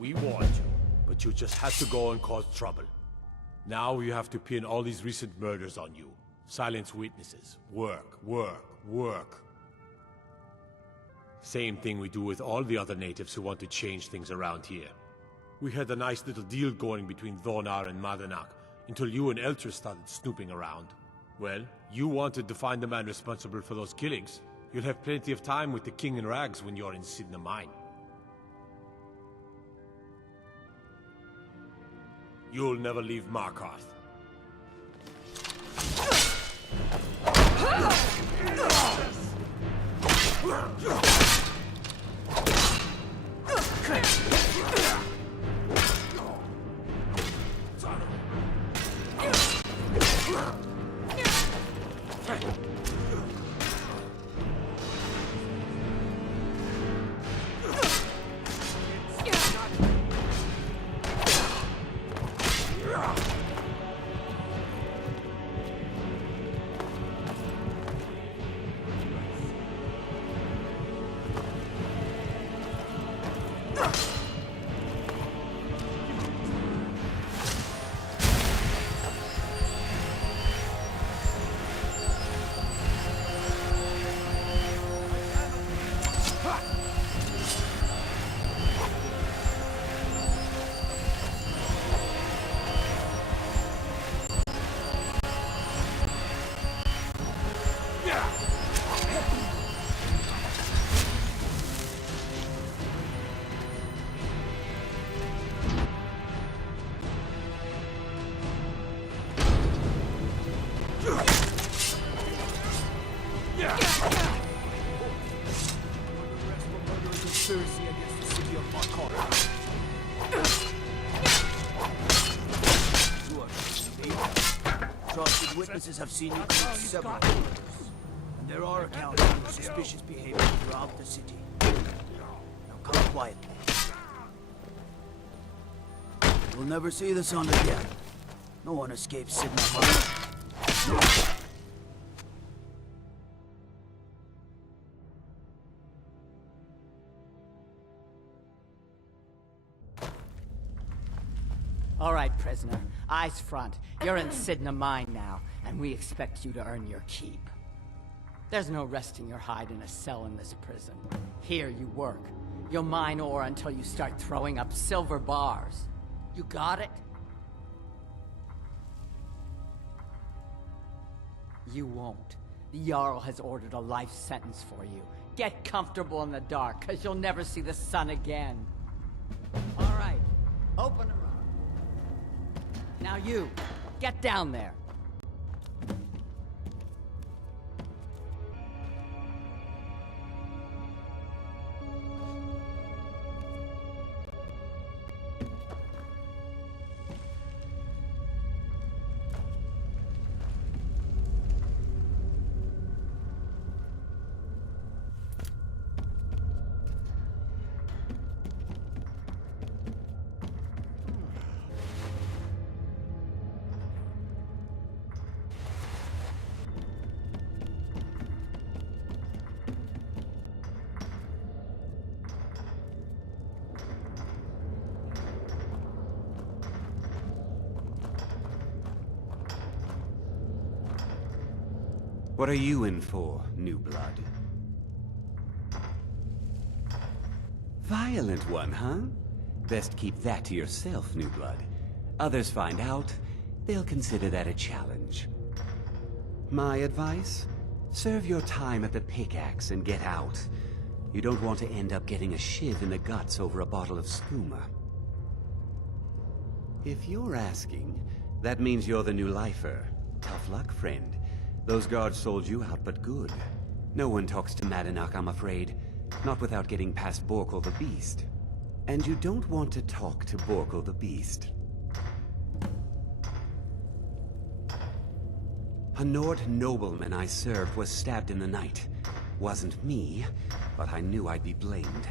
We warned you, but you just had to go and cause trouble. Now you have to pin all these recent murders on you. Silence witnesses. Work, work, work. Same thing we do with all the other natives who want to change things around here. We had a nice little deal going between Thonar and MadNuttah, until you and Elter started snooping around. Well, you wanted to find the man responsible for those killings. You'll have plenty of time with the King in Rags when you're in Cidhna Mine. You'll never leave Markarth. Witnesses have seen you commit several murders, and there are accounts of suspicious behavior throughout the city. Now come quietly. We'll never see the sun again. No one escapes Cidhna Mine. All right, prisoner. Eyes front. You're in Cidhna Mine now, and we expect you to earn your keep. There's no resting your hide in a cell in this prison. Here you work. You'll mine ore until you start throwing up silver bars. You got it? You won't. The Jarl has ordered a life sentence for you. Get comfortable in the dark, because you'll never see the sun again. All right. Open her up. Now you, get down there. What are you in for, new blood? Violent one, huh? Best keep that to yourself, new blood. Others find out, they'll consider that a challenge. My advice? Serve your time at the pickaxe and get out. You don't want to end up getting a shiv in the guts over a bottle of skooma. If you're asking, that means you're the new lifer. Tough luck, friend. Those guards sold you out, but good. No one talks to MadNuttah, I'm afraid. Not without getting past Borkul the Beast. And you don't want to talk to Borkul the Beast. A Nord nobleman I served was stabbed in the night. Wasn't me, but I knew I'd be blamed.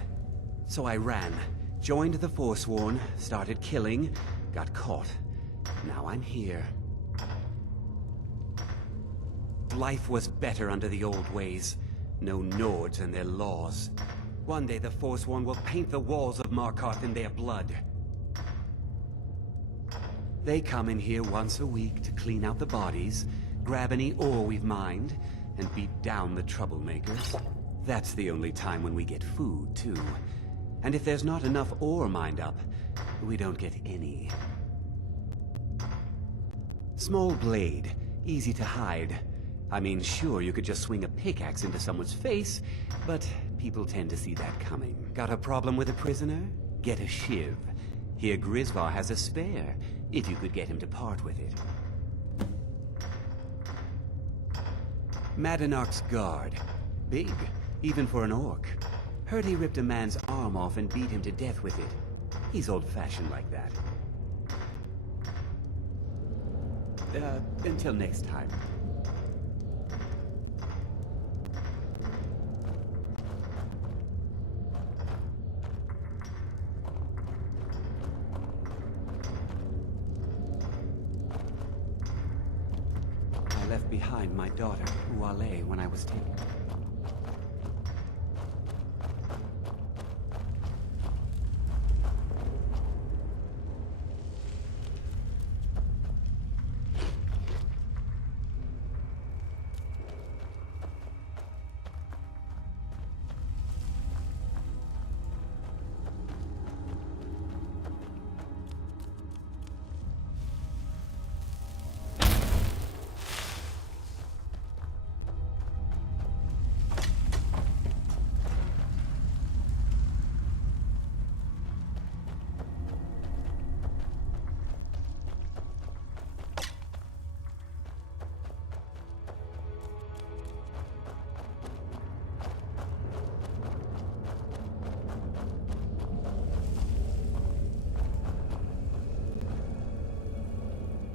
So I ran, joined the Forsworn, started killing, got caught. Now I'm here. Life was better under the old ways. No Nords and their laws. One day the Forsworn will paint the walls of Markarth in their blood. They come in here once a week to clean out the bodies, grab any ore we've mined, and beat down the troublemakers. That's the only time when we get food, too. And if there's not enough ore mined up, we don't get any. Small blade, easy to hide. I mean, sure, you could just swing a pickaxe into someone's face, but people tend to see that coming. Got a problem with a prisoner? Get a shiv. Here Grimvar has a spare, if you could get him to part with it. MadNuttah's guard. Big, even for an orc. Heard he ripped a man's arm off and beat him to death with it. He's old-fashioned like that. Until next time. I left behind my daughter, Uale, when I was taken.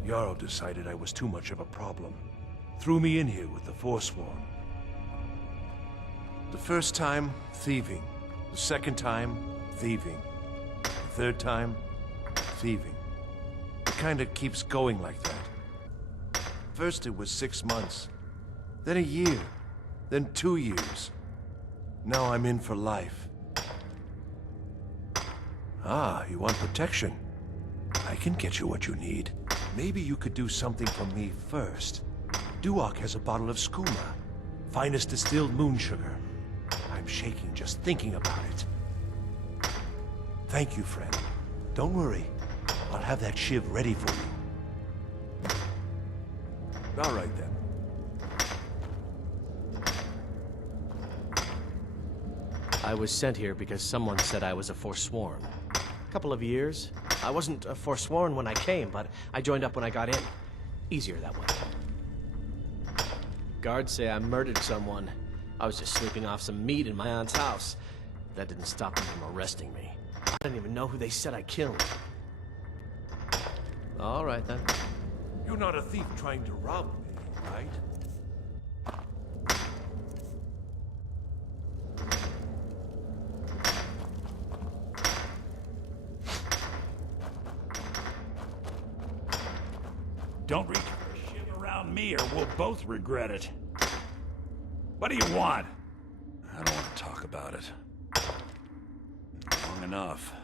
Jarl decided I was too much of a problem. Threw me in here with the Forsworn. The first time, thieving. The second time, thieving. The third time, thieving. It kinda keeps going like that. First it was 6 months, then a year, then 2 years. Now I'm in for life. Ah, you want protection? I can get you what you need. Maybe you could do something for me first. Duak has a bottle of skooma, finest distilled moon sugar. I'm shaking just thinking about it. Thank you, friend. Don't worry. I'll have that shiv ready for you. All right, then. I was sent here because someone said I was a Forsworn. Couple of years. I wasn't a Forsworn when I came, but I joined up when I got in. Easier that way. Guards say I murdered someone. I was just sleeping off some meat in my aunt's house. That didn't stop them from arresting me. I didn't even know who they said I killed. All right, then. You're not a thief trying to rob me, right? Don't reach for a shiv around me or we'll both regret it. What do you want? I don't want to talk about it. Long enough.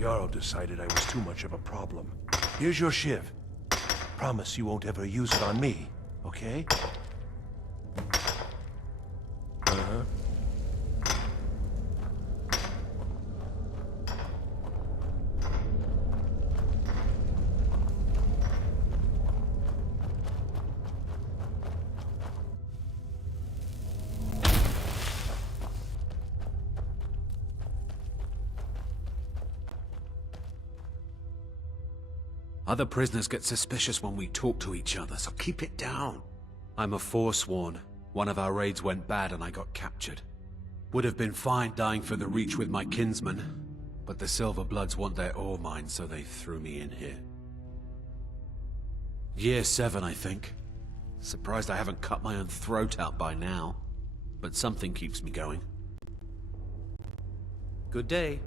Jarl decided I was too much of a problem. Here's your shiv. Promise you won't ever use it on me, okay? Uh-huh. Other prisoners get suspicious when we talk to each other, so keep it down. I'm a Forsworn. One of our raids went bad and I got captured. Would have been fine dying for the Reach with my kinsmen, but the Silverbloods want their ore mine, so they threw me in here. Year 7, I think. Surprised I haven't cut my own throat out by now, but something keeps me going. Good day.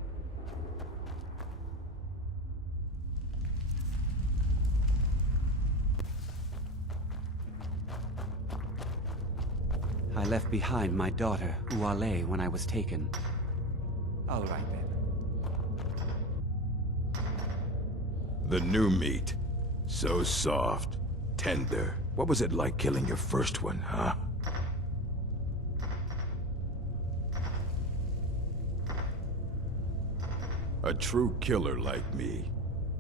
I left behind my daughter, Uale, when I was taken. All right then. The new meat. So soft. Tender. What was it like killing your first one, huh? A true killer like me.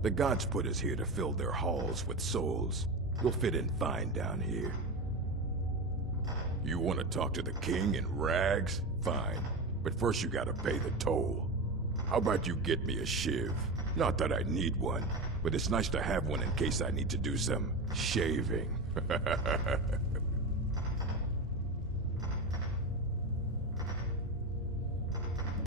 The gods put us here to fill their halls with souls. You'll fit in fine down here. You want to talk to the king in rags? Fine. But first you gotta pay the toll. How about you get me a shiv? Not that I need one, but it's nice to have one in case I need to do some shaving.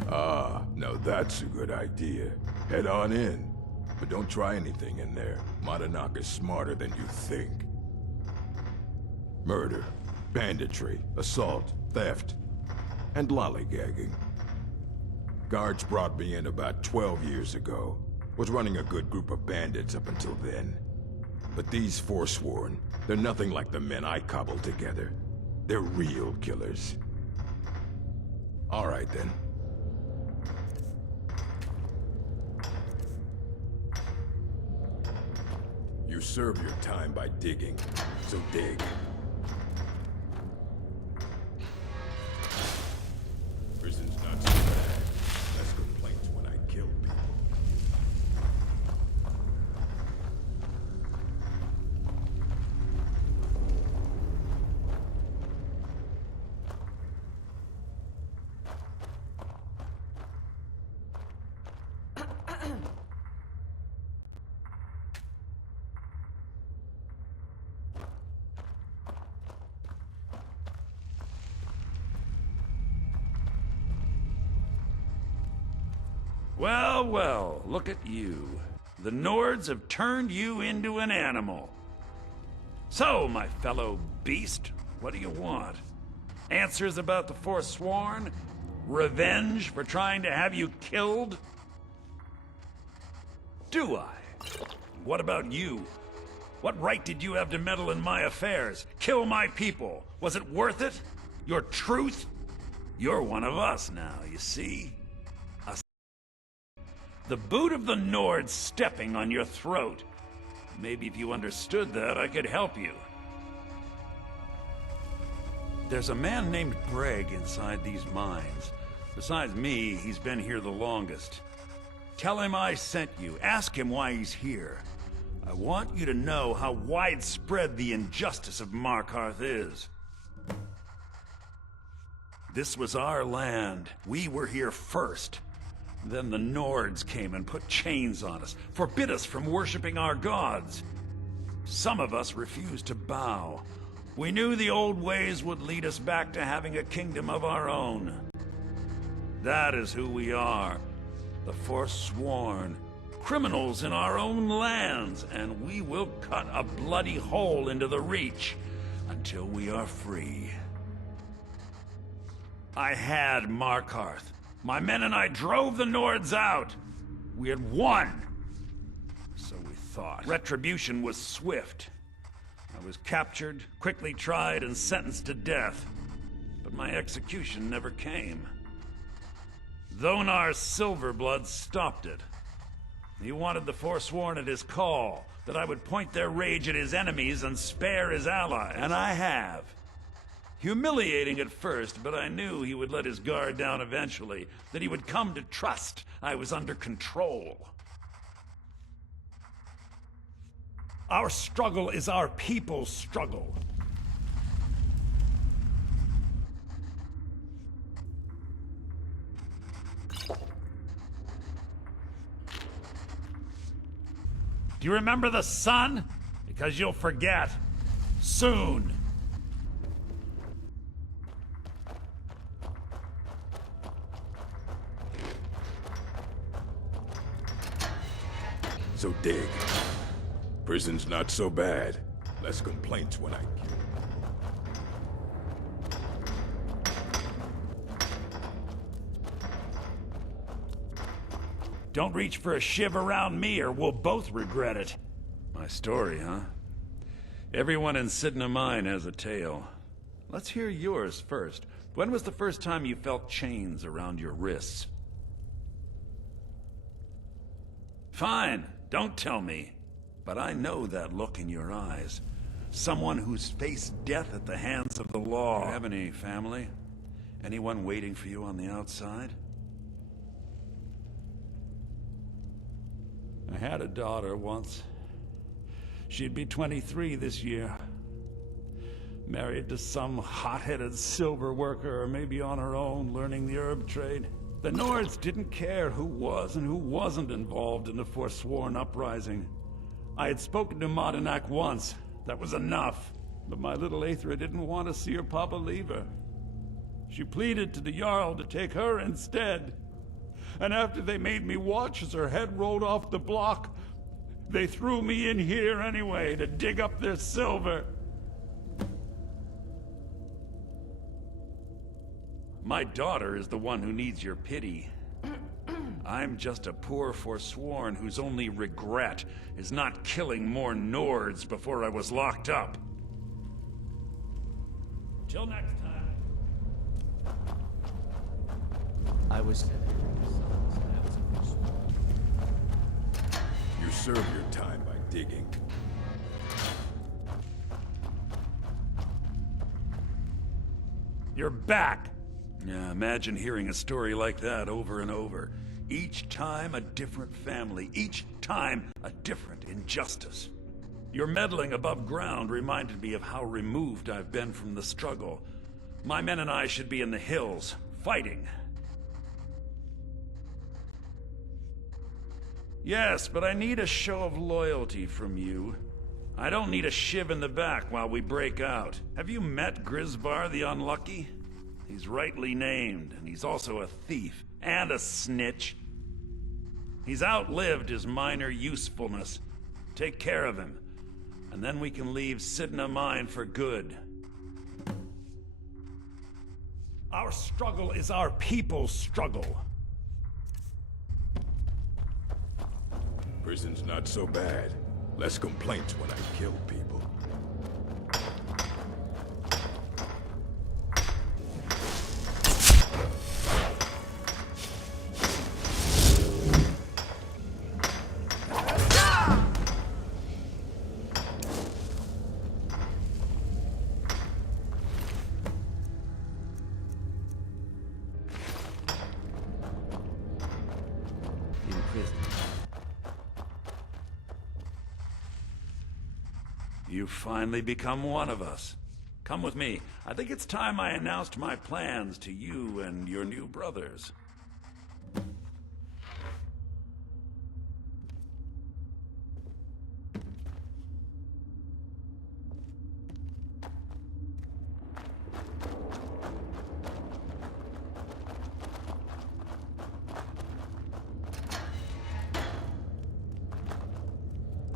Ah, now that's a good idea. Head on in. But don't try anything in there. MadNuttah is smarter than you think. Murder, banditry, assault, theft, and lollygagging. Guards brought me in about 12 years ago. Was running a good group of bandits up until then. But these Forsworn, they're nothing like the men I cobbled together. They're real killers. All right then. You serve your time by digging, so dig. Prison's not so bad. Less complaints when I kill people. Well, well, look at you. The Nords have turned you into an animal. So, my fellow beast, what do you want? Answers about the Forsworn? Revenge for trying to have you killed? Do I? What about you? What right did you have to meddle in my affairs? Kill my people? Was it worth it? Your truth? You're one of us now, you see? The boot of the Nord stepping on your throat. Maybe if you understood that, I could help you. There's a man named Breg inside these mines. Besides me, he's been here the longest. Tell him I sent you. Ask him why he's here. I want you to know how widespread the injustice of Markarth is. This was our land. We were here first. Then the Nords came and put chains on us, forbid us from worshipping our gods. Some of us refused to bow. We knew the old ways would lead us back to having a kingdom of our own. That is who we are, the Forsworn, criminals in our own lands, and we will cut a bloody hole into the Reach until we are free. I had Markarth. My men and I drove the Nords out. We had won. So we thought. Retribution was swift. I was captured, quickly tried, and sentenced to death. But my execution never came. Dhonar's Silverblood stopped it. He wanted the Forsworn at his call, that I would point their rage at his enemies and spare his allies. And I have. Humiliating at first, but I knew he would let his guard down eventually, that he would come to trust I was under control. Our struggle is our people's struggle. Do you remember the sun? Because you'll forget. Soon. So dig. Prison's not so bad. Less complaints when I kill. Don't reach for a shiv around me or we'll both regret it. My story, huh? Everyone in Cidhna Mine has a tale. Let's hear yours first. When was the first time you felt chains around your wrists? Fine, don't tell me. But I know that look in your eyes. Someone who's faced death at the hands of the law. Do you have any family? Anyone waiting for you on the outside? I had a daughter once. She'd be 23 this year. Married to some hot-headed silver worker, or maybe on her own, learning the herb trade. The Nords didn't care who was and who wasn't involved in the Forsworn uprising. I had spoken to MadNuttah once. That was enough. But my little Aethra didn't want to see her papa leave her. She pleaded to the Jarl to take her instead. And after they made me watch as her head rolled off the block, they threw me in here anyway to dig up their silver. My daughter is the one who needs your pity. I'm just a poor Forsworn whose only regret is not killing more Nords before I was locked up. Till next time. I was... You serve your time by digging. You're back! Yeah, imagine hearing a story like that over and over. Each time a different family, each time a different injustice. Your meddling above ground reminded me of how removed I've been from the struggle. My men and I should be in the hills, fighting. Yes, but I need a show of loyalty from you. I don't need a shiv in the back while we break out. Have you met Grimvar the Unlucky? He's rightly named, and he's also a thief and a snitch. He's outlived his minor usefulness. Take care of him, and then we can leave Cidhna Mine for good. Our struggle is our people's struggle. Prison's not so bad. Less complaints when I kill people. You've finally become one of us. Come with me. I think it's time I announced my plans to you and your new brothers.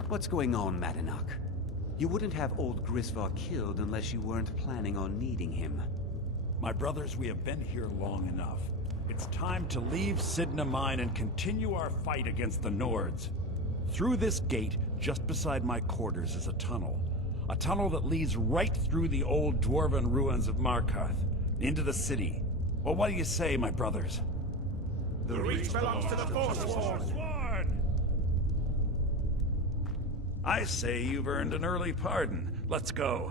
What's going on, MadNuttah? You wouldn't have old Grimvar killed unless you weren't planning on needing him. My brothers, we have been here long enough. It's time to leave Cidhna Mine and continue our fight against the Nords. Through this gate, just beside my quarters, is a tunnel. A tunnel that leads right through the old dwarven ruins of Markarth, into the city. Well, what do you say, my brothers? The reach belongs to the Forsworn. I say you've earned an early pardon. Let's go.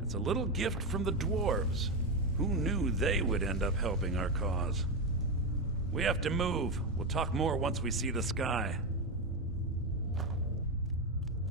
It's a little gift from the dwarves. Who knew they would end up helping our cause? We have to move. We'll talk more once we see the sky.